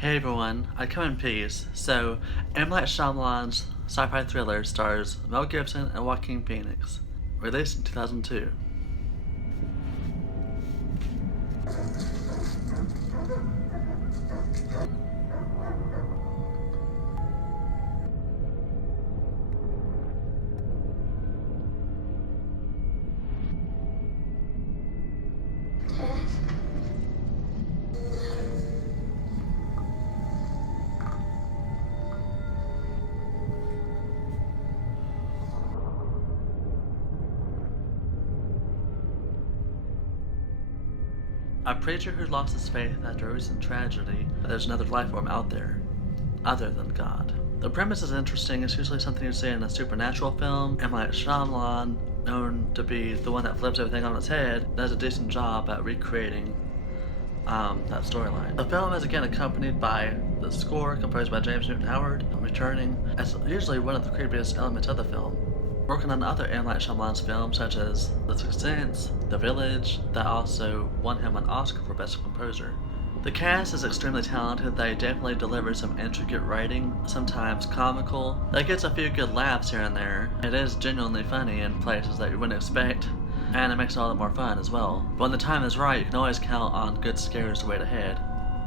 Hey everyone, I come in peace. So, M. Night Shyamalan's sci-fi thriller stars Mel Gibson and Joaquin Phoenix, released in 2002. A preacher who lost his faith after a recent tragedy that there's another life form out there, other than God. The premise is interesting. It's usually something you see in a supernatural film. M. Night Shyamalan, known to be the one that flips everything on its head, does a decent job at recreating that storyline. The film is again accompanied by the score composed by James Newton Howard, returning as usually one of the creepiest elements of the film. Working on other M. Night Shyamalan's films such as The Sixth Sense, The Village, that also won him an Oscar for Best Composer. The cast is extremely talented. They definitely deliver some intricate writing, sometimes comical, that gets a few good laughs here and there. It is genuinely funny in places that you wouldn't expect, and it makes it all the more fun as well. But when the time is right, you can always count on good scares to wait ahead.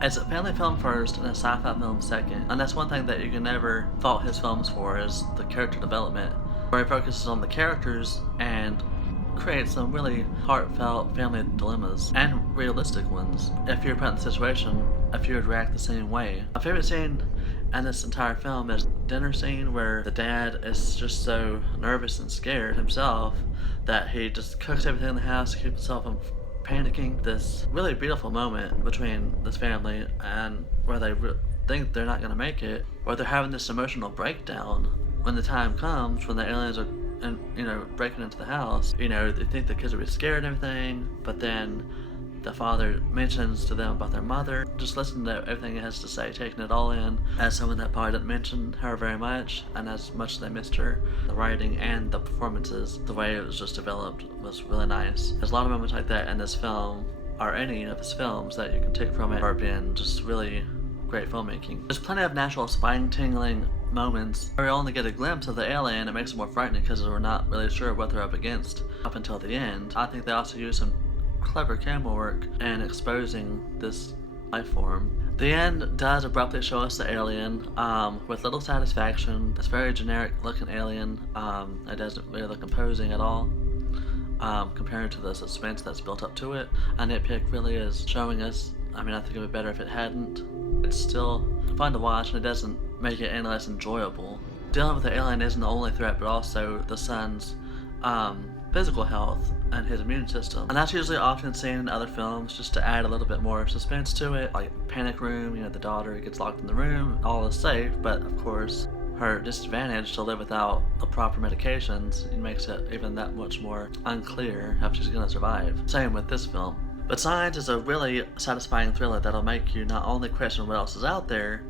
It's a family film first and a sci-fi film second, and that's one thing that you can never fault his films for, is the character development, where he focuses on the characters and creates some really heartfelt family dilemmas and realistic ones. If you're put in the situation, if you would react the same way. My favorite scene in this entire film is the dinner scene where the dad is just so nervous and scared himself that he just cooks everything in the house to keep himself from panicking. This really beautiful moment between this family, and where they think they're not going to make it, or they're having this emotional breakdown when the time comes when the aliens are breaking into the house. They think the kids will be scared and everything, but then the father mentions to them about their mother. Just listen to everything he has to say, taking it all in. As someone that probably didn't mention her very much, and as much as they missed her, the writing and the performances, the way it was just developed was really nice. There's a lot of moments like that in this film, or any of his films, that you can take from it, or being just really great filmmaking. There's plenty of natural spine-tingling moments where we only get a glimpse of the alien. It makes it more frightening because we're not really sure what they're up against up until the end. I think they also use some clever camera work in exposing this life form. The end does abruptly show us the alien with little satisfaction. It's very generic looking alien. It doesn't really look imposing at all compared to the suspense that's built up to it. A nitpick really is showing us, I think it would be better if it hadn't. It's still fun to watch, and it doesn't make it any less enjoyable. Dealing with the alien isn't the only threat, but also the son's physical health and his immune system. And that's usually often seen in other films just to add a little bit more suspense to it. Like Panic Room, the daughter gets locked in the room, all is safe, but of course her disadvantage to live without the proper medications, it makes it even that much more unclear how she's going to survive. Same with this film. But Signs is a really satisfying thriller that'll make you not only question what else is out there,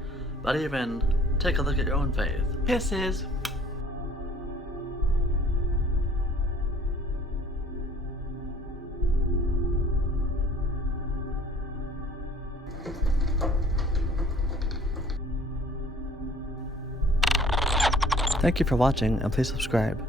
but even take a look at your own faith. Kisses! Thank you for watching, and please subscribe.